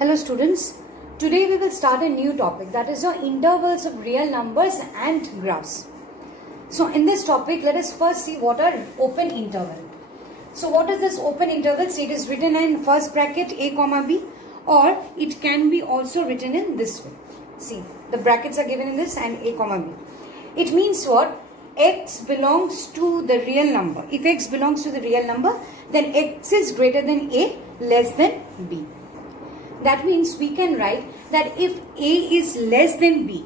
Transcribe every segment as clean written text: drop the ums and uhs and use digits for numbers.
Hello students, today we will start a new topic, that is your intervals of real numbers and graphs. So in this topic, let us first see what are open interval. So what is this open interval? See, it is written in first bracket a comma b, or it can be also written in this way. See, the brackets are given in this and a comma b. It means what? X belongs to the real number. If x belongs to the real number, then x is greater than a, less than b. That means we can write that if a is less than b,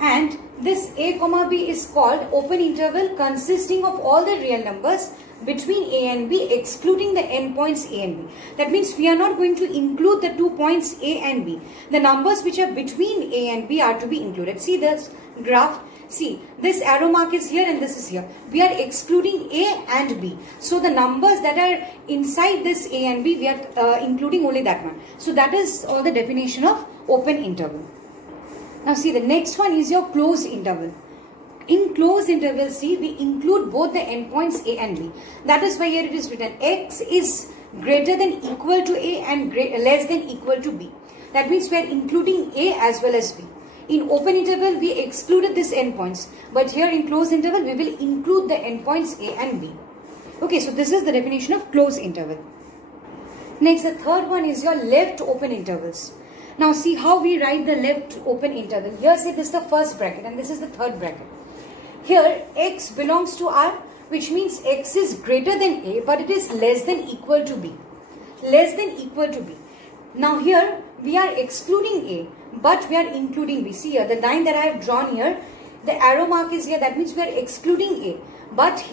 and this a comma b is called open interval consisting of all the real numbers between a and b, excluding the endpoints a and b. That means we are not going to include the 2 points a and b. The numbers which are between a and b are to be included. See this graph. See, this arrow mark is here and this is here. We are excluding A and B. So the numbers that are inside this A and B, we are including only that one. So that is all the definition of open interval. Now see, the next one is your closed interval. In closed interval, see, we include both the endpoints A and B. That is why here it is written X is greater than equal to A and less than equal to B. That means we are including A as well as B. In open interval, we excluded this endpoints, but here in closed interval, we will include the endpoints A and B. Okay, so this is the definition of closed interval. Next, the third one is your left open intervals. Now, see how we write the left open interval. Here, say this is the first bracket and this is the third bracket. Here, x belongs to R, which means x is greater than A, but it is less than equal to B. Less than equal to B. Now, here, we are excluding A, but we are including B. See here, the line that I have drawn here, the arrow mark is here. That means we are excluding A, but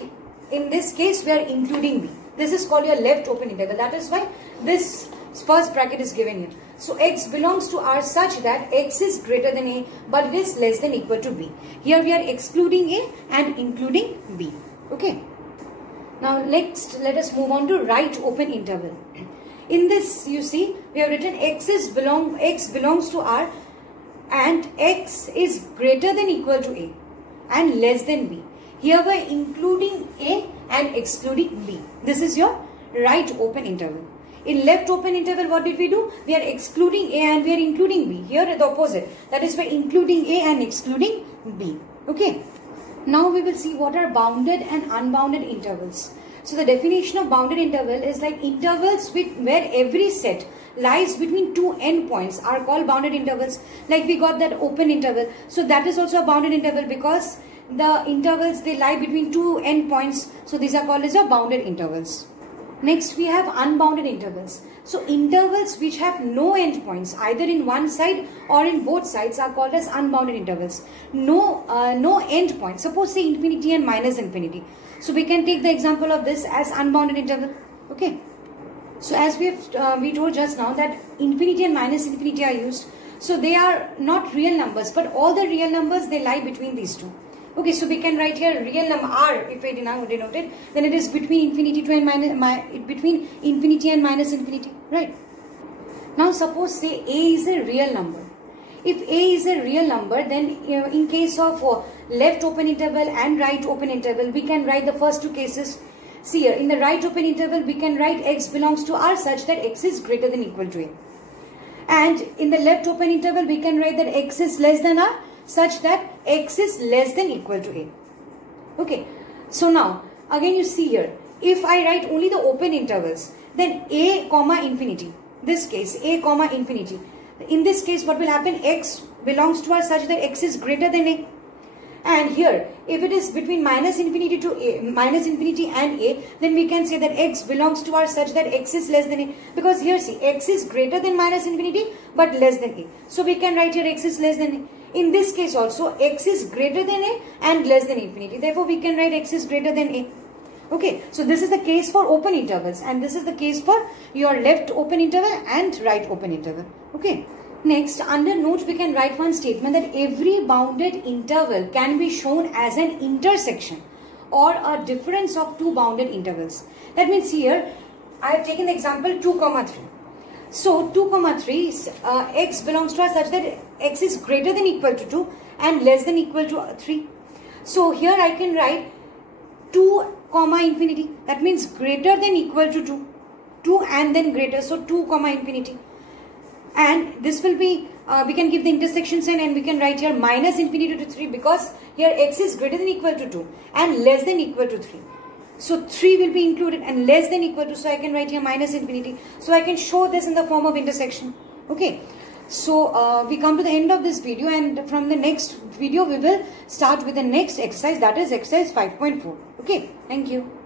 in this case we are including B. This is called your left open interval. That is why this first bracket is given here. So x belongs to R such that x is greater than A, but it is less than equal to B. Here we are excluding A and including B. Okay. Now next, let us move on to right open interval. In this, you see, we have written x belongs to R and x is greater than equal to A and less than B. Here we are including A and excluding B. This is your right open interval. In left open interval, what did we do? We are excluding A and we are including B. Here the opposite. That is, we are including A and excluding B. Okay. Now we will see what are bounded and unbounded intervals. So the definition of bounded interval is like intervals where every set lies between two endpoints are called bounded intervals. Like we got that open interval. So that is also a bounded interval because the intervals, they lie between two endpoints. So these are called as your bounded intervals. Next we have unbounded intervals. So intervals which have no endpoints either in one side or in both sides are called as unbounded intervals. No endpoint. Suppose say infinity and minus infinity. So we can take the example of this as unbounded interval. Okay. So as we told just now that infinity and minus infinity are used. So they are not real numbers, but all the real numbers, they lie between these two. Okay, so we can write here real number R if we denote it, then it is between infinity to and between infinity and minus infinity, right? Now suppose say A is a real number. If A is a real number, then in case of left open interval and right open interval, we can write the first two cases. See here, in the right open interval, we can write x belongs to R such that x is greater than equal to A. And in the left open interval, we can write that x is less than R such that x is less than equal to A. Okay, so now again you see here, if I write only the open intervals, then A comma infinity, this case A comma infinity. In this case, what will happen? X belongs to R such that x is greater than A. And here, if it is between minus infinity to A, minus infinity and A, then we can say that x belongs to R such that x is less than A. Because here see, x is greater than minus infinity but less than A. So we can write here x is less than A. In this case also, x is greater than A and less than infinity. Therefore, we can write x is greater than A. Okay, so this is the case for open intervals and this is the case for your left open interval and right open interval. Okay. Next, under note, we can write one statement that every bounded interval can be shown as an intersection or a difference of two bounded intervals. That means here, I have taken the example 2, 3. So 2, 3, x belongs to R such that x is greater than equal to 2 and less than equal to 3. So here I can write 2, infinity. That means greater than equal to 2. 2 and then greater. So 2, infinity. and this will be, we can give the intersection sign and we can write here minus infinity to 3 because here x is greater than equal to 2 and less than equal to 3. So 3 will be included and less than equal to, so I can write here minus infinity. So I can show this in the form of intersection. Okay. So we come to the end of this video, and from the next video we will start with the next exercise, that is exercise 5.4. Okay. Thank you.